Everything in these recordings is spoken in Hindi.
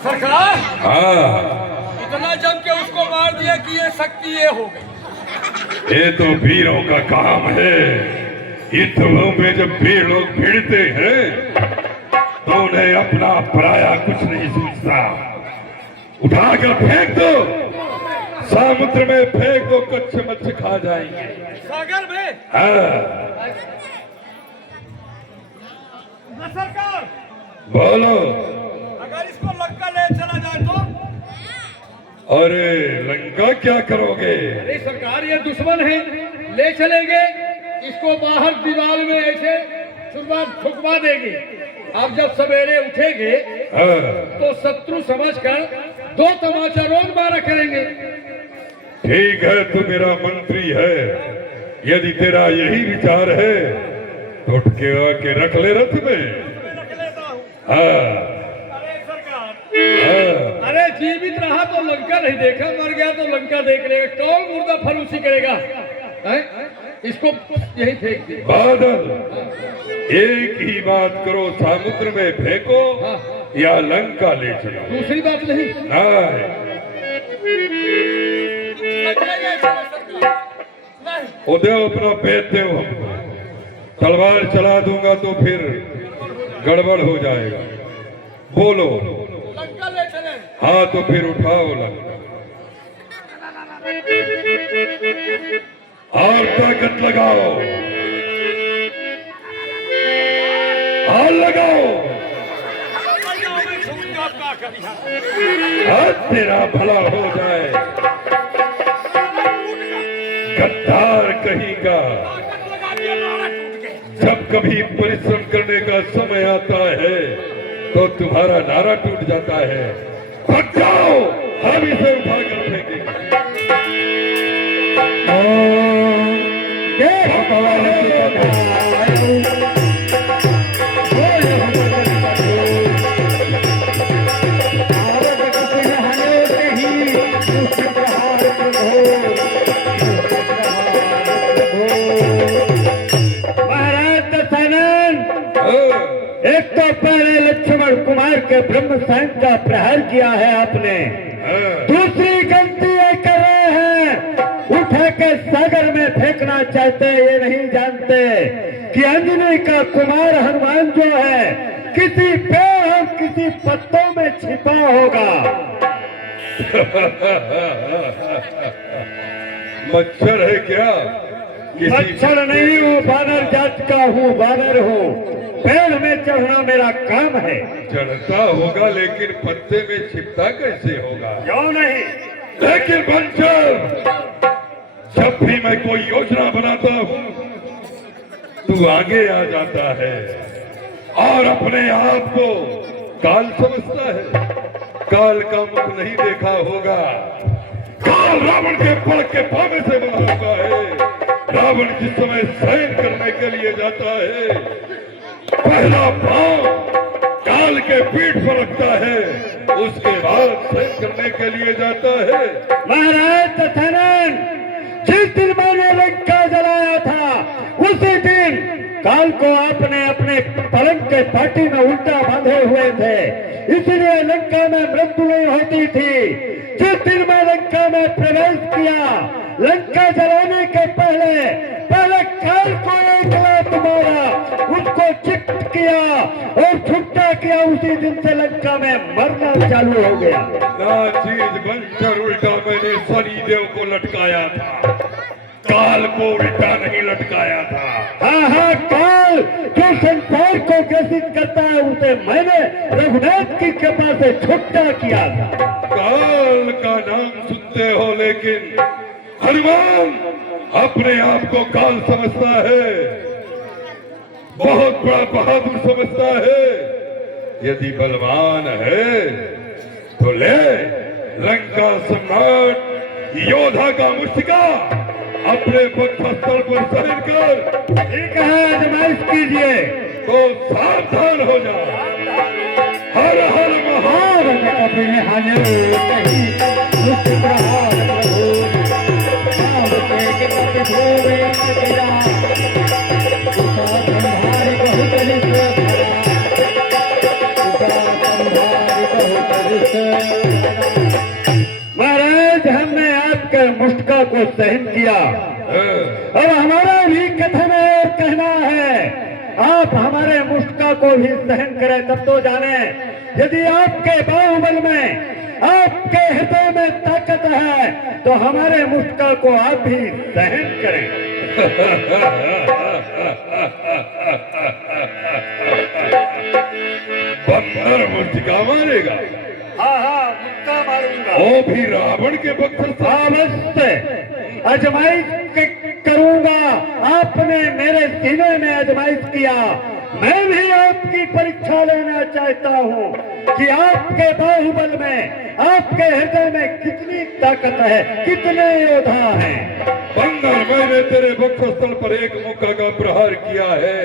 सरकार हाँ, इतना जम के उसको मार दिया कि ये शक्ति ये हो गई। ये तो वीरों का काम है। युद्धों में जब वीर लोग भिड़ते हैं तो उन्हें अपना पराया कुछ नहीं सूझता। उठाकर फेंक दो, समुद्र में फेंक दो, कच्चे मच्छी खा जाएंगे। सागर में हाँ, सरकार बोलो। अगर इसको लंका ले चला जाए तो? अरे लंका क्या करोगे? अरे सरकार ये दुश्मन है, ले चलेंगे इसको बाहर दीवार में ऐसे ठुकवा देंगे। आप जब सवेरे उठेंगे हाँ, तो शत्रु समझकर 2 तमाचा रोज मारा करेंगे। ठीक है, तू मेरा मंत्री है। यदि तेरा यही विचार है तो उठ के आके रख ले रथ में। रख लेता हूँ। हाँ, अरे सरकार, हाँ, अरे जीवित रहा तो लंका नहीं देखा, मर गया तो लंका देख लेगा। कौन मुर्दा फरूसी करेगा? हैं? इसको यही फेंक दे। बादल, एक ही बात करो, समुद्र में फेंको या लंका ले चलो। दूसरी बात नहीं। नहीं, नहीं। उदय अपना पेट दो हमको। तलवार चला दूंगा तो फिर गड़बड़ हो जाएगा। बोलो। लंका ले चले। हाँ, तो फिर उठाओ लंका और ताकत लगाओ, हाल लगाओ। हाँ, तेरा भला हो जाए। गद्दार कहीं का। जब कभी परिश्रम करने का समय आता है तो तुम्हारा नारा टूट जाता है। भाग जाओ, हम इसे उठाकर फेंकेंगे। एक तो पहले लक्ष्मण कुमार के ब्रह्म सैन का प्रहार किया है आपने। दूसरी गलती ये कर रहे हैं, उठा के सागर में फेंकना चाहते हैं। ये नहीं जानते कि अंजनी का कुमार हनुमान जो है किसी पेड़ और किसी पत्तों में छिपा होगा। मच्छर है क्या? मच्छर नहीं हूँ, बानर जात का हूँ, बानर हूँ। पेड़ में चढ़ना मेरा काम है। चढ़ता होगा लेकिन पत्ते में छिपता कैसे होगा? क्यों नहीं? लेकिन बंचर, जब भी मैं कोई योजना बनाता हूँ तू आगे आ जाता है और अपने आप को काल समझता है। काल का मुख नहीं देखा होगा। काल रावण के पड़ के पावे से बना हुआ है। रावण जिस समय शयन करने के लिए जाता है, पहला पांव काल के पीठ पर रखता है, उसके बाद शयन करने के लिए जाता है। महाराज दशरथ, जिस दिन मैंने लंका जलाया था उसी दिन काल को आपने अपने पलंग के पाटी में उल्टा बांधे हुए थे, इसलिए लंका में मृत्यु नहीं होती थी। जिस दिन मैं लंका में प्रवेश किया, लंका जलाने के पहले काल को एक लात मारा, उसको चित्त किया और छुट्टा किया। उसी दिन से लंका में मरना चालू हो गया। ना चीज बंचर, उल्टा मैंने शनि देव को लटकाया था, काल को उल्टा नहीं लटकाया था। हाँ हाँ, काल जो संसार को ग्रसित करता है उसे मैंने रघुनाथ की कृपा से छुट्टा किया था। काल का नाम सुनते हो लेकिन हनुमान अपने आप को काल समझता है, बहुत बड़ा बहादुर समझता है। यदि बलवान है तो ले लंका सम्राट योद्धा का मुस्तिका अपने वक्षस्थल पर शयन कर। ठीक है, आजमाइश कीजिए। तो सावधान हो जा। हर हर महान महाराज, हमने आपके मुष्टिका को सहन किया, अब हमारा भी कथन है और कहना है, आप हमारे मुष्टिका को भी सहन करें तब तो जाने। यदि आपके बाहुबल में, आपके हृदय में ताकत है तो हमारे मुष्टिका को आप भी सहन करें। बंदर मुष्टिका मारेगा? हाँ, मुक्का मारूंगा। वो भी रावण के बख्तर से? अवश्य आजमाइश करूंगा। आपने मेरे सीने में आजमाइश किया, मैं भी आपकी परीक्षा लेना चाहता हूँ कि आपके बाहुबल में, आपके हृदय में कितनी ताकत है, कितने योद्धा हैं। बंदर, मैंने तेरे वक्षस्थल पर एक मुक्का का प्रहार किया है।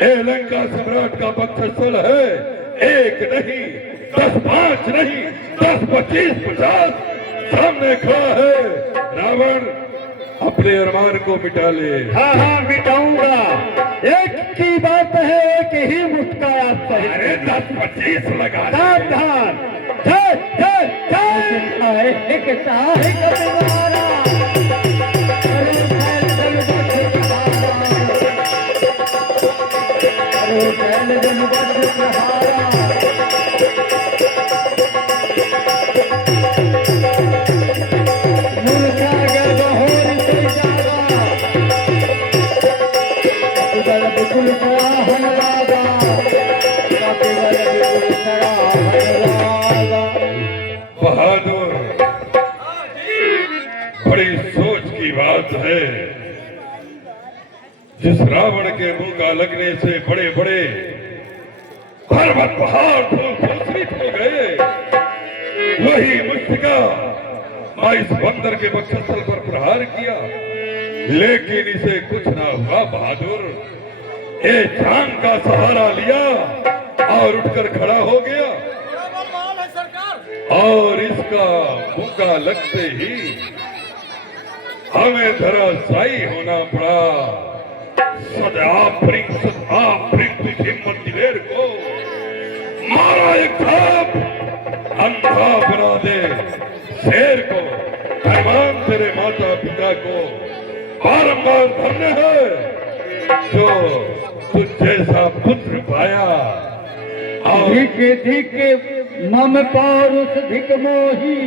ए लंका सम्राट का वक्षस्थल है, एक नहीं, 10 5 नहीं, 10 25 50 सामने खड़ा है। रावण, अपने अरमान को मिटा ले। हाँ, मिटाऊंगा। एक की बात है, एक ही मुष्टिका आप सही। अरे 10 25 लगा। सावधान, बहादुर, बड़ी सोच की बात है। जिस रावण के मुंह का लगने से बड़े बड़े पर्वत पहाड़ भूषित हो गए, वही मुष्टिका मैं इस बंदर के वक्षस्थल पर प्रहार किया, लेकिन इसे कुछ ना हुआ। बहादुर, ये जान का सहारा लिया और उठकर खड़ा हो गया, और इसका मुक्का लगते ही हमें धराशायी होना पड़ा। सदा हिम्मत दिलेर को मारा एक थाप, अंधा बना दे शेर को। भगवान तेरे माता पिता को बारंबार धन्य है जो तुझ जैसा पुत्र पाया। और धीके मम पौरुष धिक मोही,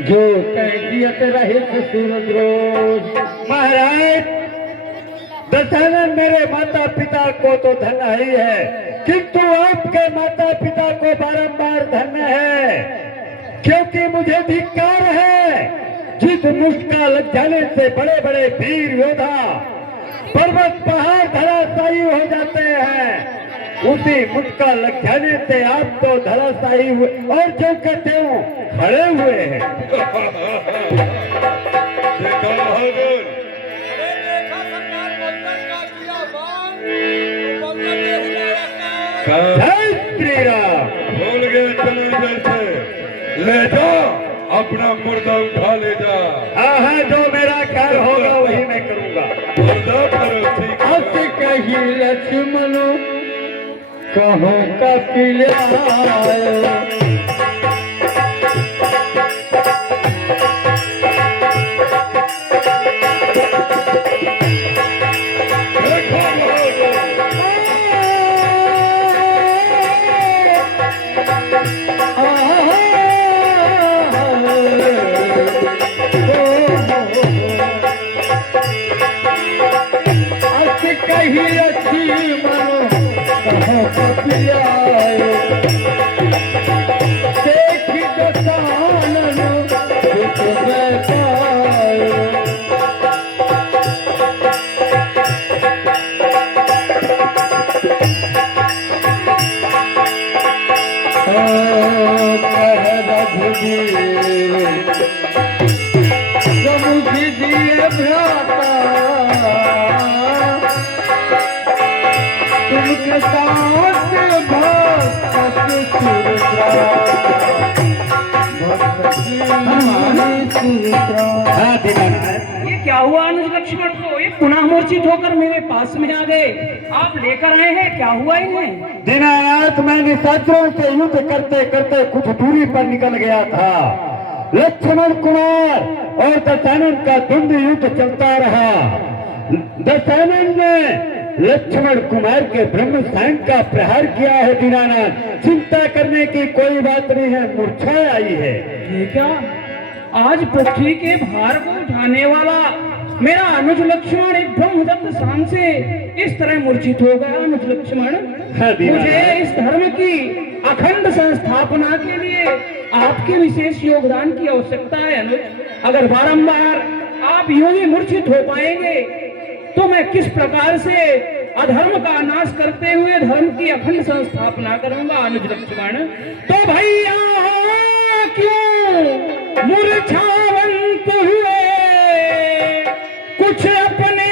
जो कैदियत रहे सुरद्रोह। महाराज, दशरथ मेरे माता पिता को तो धन्य ही है, किंतु आपके माता पिता को बारंबार धन्य है, क्योंकि मुझे धिक्कार है। जिस मुष्टिका लग जाने से बड़े बड़े वीर योद्धा पर्वत पहाड़ धराशायी हो जाते हैं, उसी मुष्टिका लग जाने से आप तो धराशायी हुए और जो कहते हो खड़े हुए हैं। देखा बहादुर, जय श्री राम। भूल गए चलो जैसे, ले जा अपना मुर्दा उठा ले जा। हाँ, जो मेरा ख्याल होगा वही मैं करूंगा। मुर्दा करो ठीक है। अस कही लक्ष्मण कहो कपिल आयो, देखो बहादुर, अस कही लक्ष्मण कहो कपिल आयो, देखी दशानन दुख में पायो। रघुवीर दिए भ्राता, तुमके साथ भक्त सुरता। ये क्या हुआ अनुज लक्ष्मण को? ये पुनः मूर्छित होकर मेरे पास में आ गए। आप लेकर आए हैं, क्या हुआ इन्हें? दीनानाथ, मैं निशाचरों से युद्ध करते करते कुछ दूरी पर निकल गया था। लक्ष्मण कुमार और दशानन का द्वंद्व युद्ध चलता रहा। दशानन ने लक्ष्मण कुमार के ब्रह्म सायं का प्रहार किया है। दीनानाथ, चिंता करने की कोई बात नहीं है, मूर्छा आई है। ये क्या, आज पृथ्वी के भार को उठाने वाला मेरा अनुज लक्ष्मण एक ब्रह्मदत्त शान से इस तरह मूर्छित हो गया। अनुज लक्ष्मण, मुझे इस धर्म की अखंड संस्थापना के लिए आपके विशेष योगदान की आवश्यकता है। अनुज, अगर बारंबार आप यूं ही मूर्छित हो पाएंगे तो मैं किस प्रकार से अधर्म का नाश करते हुए धर्म की अखंड संस्थापना करूंगा। अनुज लक्ष्मण, तो भैया क्यों मूर्छावंत हुए, कुछ अपने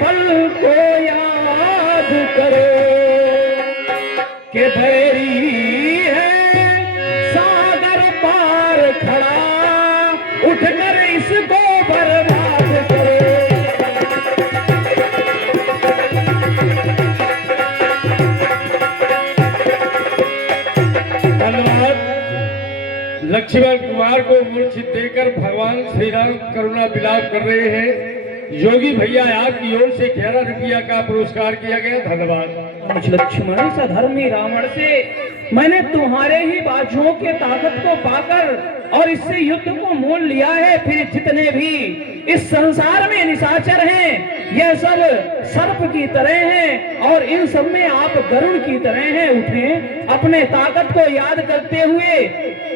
बल को याद करो कि बैरी है सागर पार खड़ा, उठकर इसको बर्बाद करो। लक्ष्मण कुमार को मूर्छित देकर भगवान श्री राम करुणा विलाप कर रहे हैं। योगी भैया, आपकी ओर से 11 रुपया का पुरस्कार किया गया, धन्यवाद। लक्ष्मण, इस अधर्मी रावण से मैंने तुम्हारे ही बाजुओं के ताकत को पाकर और इससे युद्ध को मोल लिया है। फिर जितने भी इस संसार में निशाचर हैं, यह सब सर्प की तरह हैं और इन सब में आप गरुड़ की तरह हैं। उठें, अपने ताकत को याद करते हुए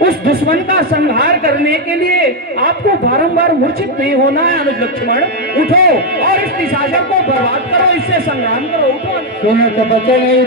उस दुश्मन का संहार करने के लिए आपको बारंबार मूर्छित नहीं होना है। अनुज लक्ष्मण, उठो और इस निशाचर को बर्बाद करो, इससे संग्राम करो। उठो। सुनो तो बच्चे नहीं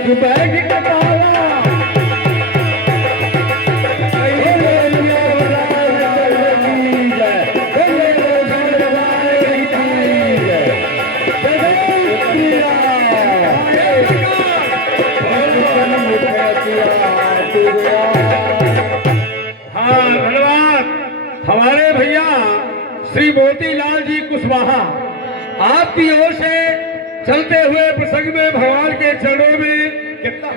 हमारे भैया श्री मोतीलाल जी कुशवाहा, आपकी ओर से चलते हुए प्रसंग में भगवान के चरणों में कितना,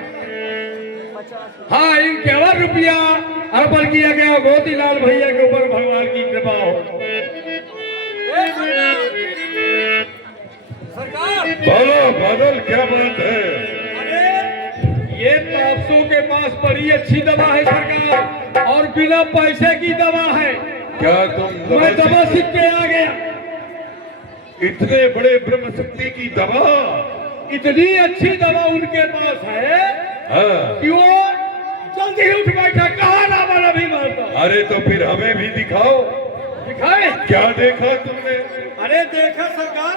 हाँ, 51 रुपया अर्पण किया गया। मोतीलाल भैया के ऊपर भगवान की कृपा हो। बोलो बादल, क्या बात है? ये तापसों के पास बड़ी अच्छी दवा है सरकार, और बिना पैसे की दवा है। क्या तुम मैं दवा सीख के आ गया। इतने बड़े ब्रह्म शक्ति की दवा, इतनी अच्छी दवा उनके पास है कि वो जल्दी उठ बैठा, कहा ना वाला भी मारता। अरे तो फिर हमें भी दिखाओ। दिखाए? क्या देखा तुमने? अरे देखा सरकार,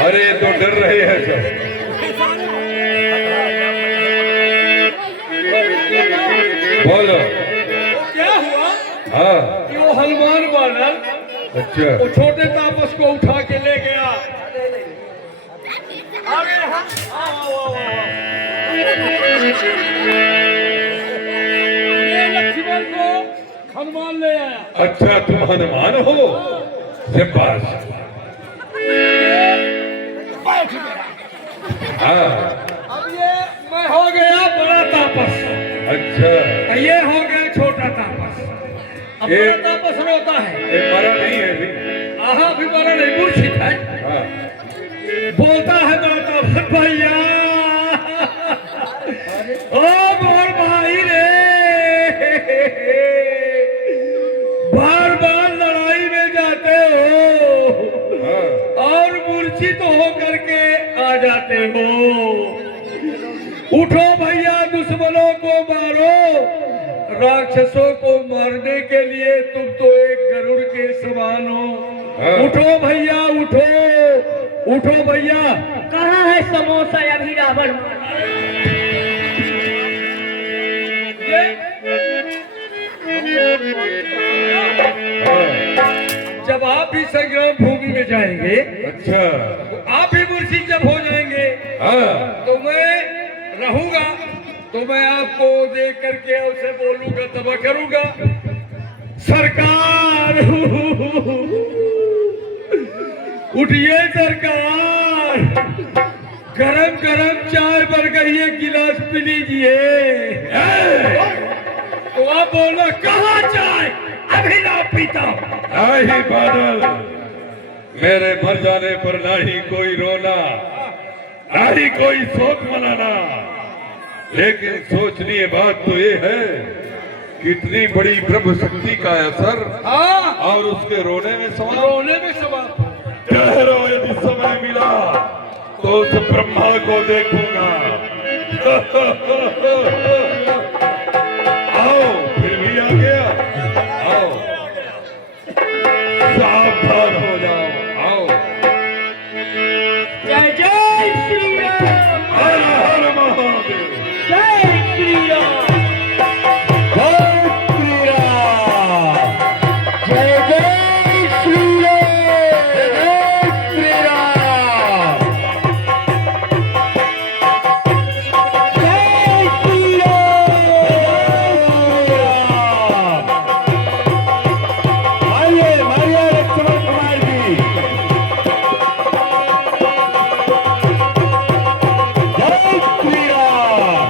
अरे तो डर रहे हैं सब। बोलो क्या हुआ? हाँ, कि वो हनुमान बानर अच्छा, वो छोटे तापस को उठा के ले गया। ये लक्ष्मण को हनुमान ले आया। अच्छा, तुम हनुमान हो? शाबाश। हाँ, अब ये मैं हो गया बड़ा तापस, अच्छा, ये हो गया छोटा तापस। अब बड़ा तापस रोता है, ये मरा नहीं है अभी। आहा, भी मरा नहीं, मूर्छित है। हाँ, बोलता है बड़ा तापस, भैया ओ मोर भाई रे, बार बार लड़ाई में जाते हो और मूर्छित हो करके आ जाते हो। उठो भैया, दुश्मनों को मारो। राक्षसों को मारने के लिए तुम तो एक गरुड़ के समान हो। उठो भैया, उठो उठो भैया। कहाँ है समोसा अभी रावण? जब आप भी संग्राम भूमि में जाएंगे, अच्छा, तो आप भी मूर्छित जब हो जाएंगे करके उसे बोलूंगा तब करूंगा। सरकार उठिए सरकार, गरम गरम चाय बन गई है, गिलास पी लीजिए। तो आप बोलो कहाँ चाय, अभी ना पीता। नहीं बादल, मेरे मर जाने पर ना ही कोई रोना, ना ही कोई शोक मनाना, लेकिन सोचनीय बात तो ये है कितनी बड़ी ब्रह्म शक्ति का असर हाँ, और उसके रोने में सवाल। रोने में सवाल। ठहरो, यदि समय मिला तो उस ब्रह्मा को देखूंगा। आओ, फिर भी आ गया। आओ, सावधान हो जाओ। आओ, जय जय श्री राम, हर हर महादेव। जय श्री राम, जय श्री राम, जय जय श्री राम, जय श्री राम, जय श्री राम। आइए मारिए लक्ष्मण कुमार जी। जय श्री राम।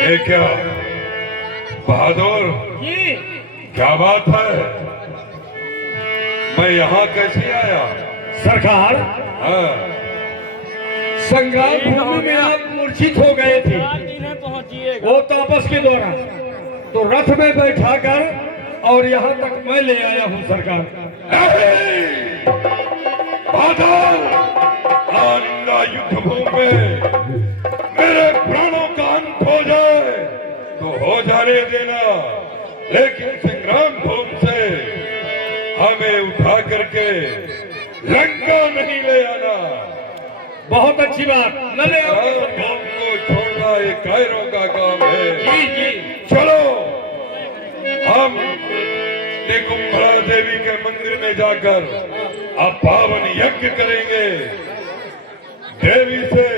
ये क्या बहादुर, जी क्या बात है? मैं यहाँ कैसे आया? सरकार, हाँ, संग्राम भूमि में आप मूर्छित हो गए थे वो तापस के दौरान, तो रथ में बैठाकर और यहाँ तक मैं ले आया हूँ सरकार। बहादुर, आइंदा युद्ध भूमि में मेरे प्राणों का अंत हो जाए तो हो जाने देना, लेकिन संग्राम भूमि से हमें उठा करके लंका नहीं ले आना। बहुत अच्छी बात, न ले आओ संग्राम सरकार। भूमि को छोड़ना ये कायरों का काम है। जी जी, चलो, हम निकुंभला देवी के मंदिर में जाकर अब पावन यज्ञ करेंगे देवी से।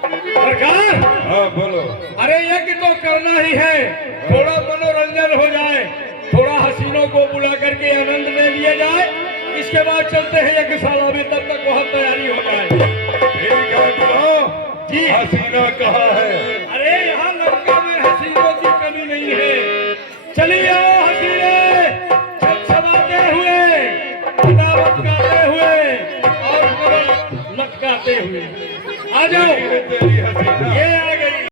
सरकार हाँ बोलो। अरे यज्ञ तो करना ही है, थोड़ा मनोरंजन हो जाए, थोड़ा हसीनों को बुला करके आनंद ले लिया जाए, इसके बाद चलते हैं यज्ञशाला में, तब तक वहाँ तैयारी हो जाए। ठीक है, बुलाओ। जी। हसीना कहाँ है? अरे